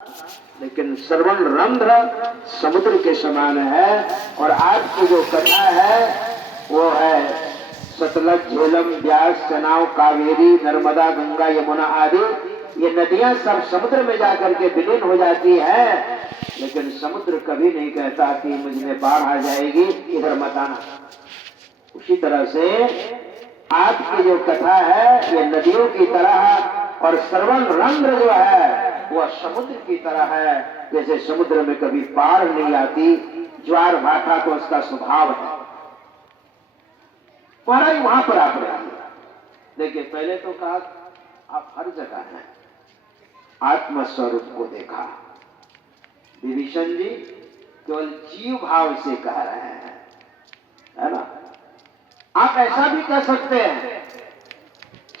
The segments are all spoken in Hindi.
लेकिन श्रवण रंध्र समुद्र के समान है। और आज की जो कथा है वो है सतलज, झेलम, ब्यास, चनाव, कावेरी, नर्मदा, गंगा, यमुना आदि ये नदियां सब समुद्र में जाकर के विलीन हो जाती है। लेकिन समुद्र कभी नहीं कहता कि मुझ में बाढ़ आ जाएगी, इधर मत आना। उसी तरह से आपकी जो कथा है ये नदियों की तरह और श्रवण रंध्र जो है वह समुद्र की तरह है। जैसे समुद्र में कभी बाढ़ नहीं आती, ज्वार भाटा तो उसका स्वभाव है। महाराज वहां पर आप रहिए। देखिए, पहले तो कहा आप हर जगह हैं, आत्मस्वरूप को देखा। विभीषण जी केवल जीव भाव से कह रहे हैं, है ना। आप ऐसा भी कह सकते हैं,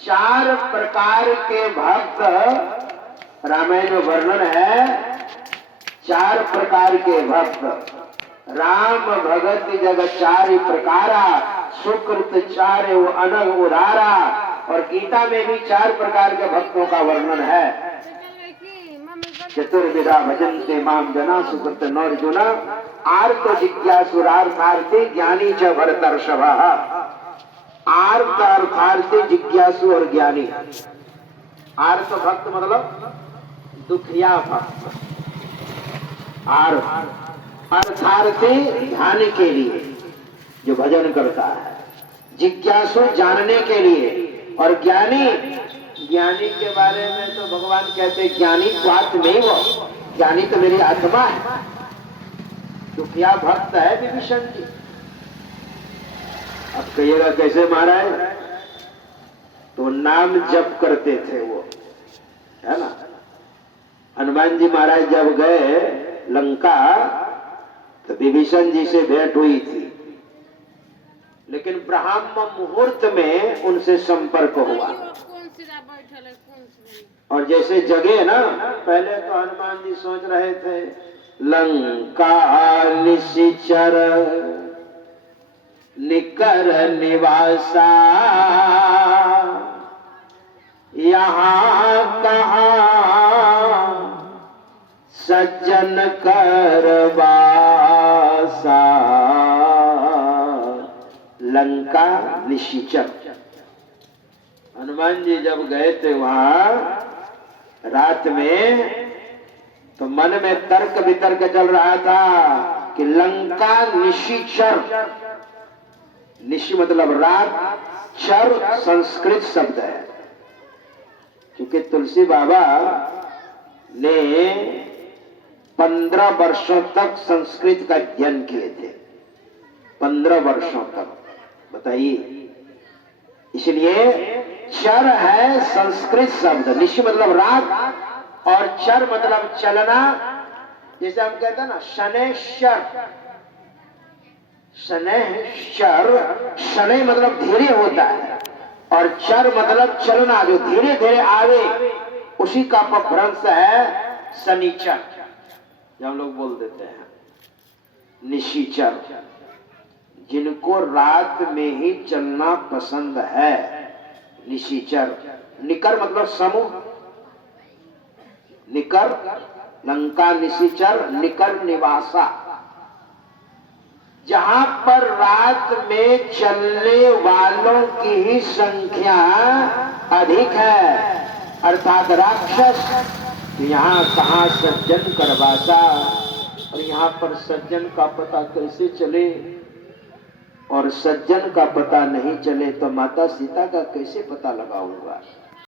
4 प्रकार के भक्त रामायण में वर्णन है। 4 प्रकार के भक्त राम भगत जग 4 प्रकारा, सुकृत 4 अनग उदारा। और गीता में भी 4 प्रकार के भक्तों का वर्णन है। चतुर्विधा भजन्ते माम जना, सुकृत नौर्जुना, आर्त जिज्ञासुरार्थार्थी, ज्ञानी च भरतर्षभा। आर्त अर्थार्थी, जिज्ञासु और ज्ञानी। आर्त भक्त मतलब दुखिया भक्त, अर्थार्थी ध्यान के लिए जो भजन करता है, जिज्ञासु जानने के लिए, और ज्ञानी, ज्ञानी के बारे में तो भगवान कहते ज्ञानी स्वात्मेव, ज्ञानी तो मेरी आत्मा है। दुखिया भक्त है विभीषण जी। अब कहिएगा कैसे महाराज? तो नाम जप करते थे वो, है ना। हनुमान जी महाराज जब गए लंका तो विभीषण जी से भेंट हुई थी, लेकिन ब्राह्म मुहूर्त में उनसे संपर्क हुआ। और जैसे जगे ना, पहले तो हनुमान जी सोच रहे थे लंका निशिचर निकर निवासा, यहाँ कहाँ सज्जन करवासा। लंका निशिचर। हनुमान जी जब गए थे वहां रात में, तो मन में तर्क वितर्क चल रहा था कि लंका निशिचर, निशि मतलब रात, चर संस्कृत शब्द है। क्योंकि तुलसी बाबा ने 15 वर्षों तक संस्कृत का अध्ययन किए थे। 15 वर्षों तक, बताइए। इसलिए चर है संस्कृत शब्द, निश मतलब रात, और चर मतलब चलना। जैसे हम कहते हैं ना शनैश्चर, शनैश्चर, शनै मतलब धीरे होता है, और चर मतलब चलना, जो धीरे धीरे आवे, उसी का अपभ्रंश है शनिचर, जो हम लोग बोल देते हैं निशिचर। जिनको रात में ही चलना पसंद है, निशिचर। निकर मतलब समूह, निकर, लंका निशिचर, निकर निवासा। जहां पर रात में चलने वालों की ही संख्या अधिक है, अर्थात राक्षस, यहाँ कहाँ सज्जन करवासा। और यहाँ पर सज्जन का पता कैसे चले? और सज्जन का पता नहीं चले तो माता सीता का कैसे पता लगाऊंगा?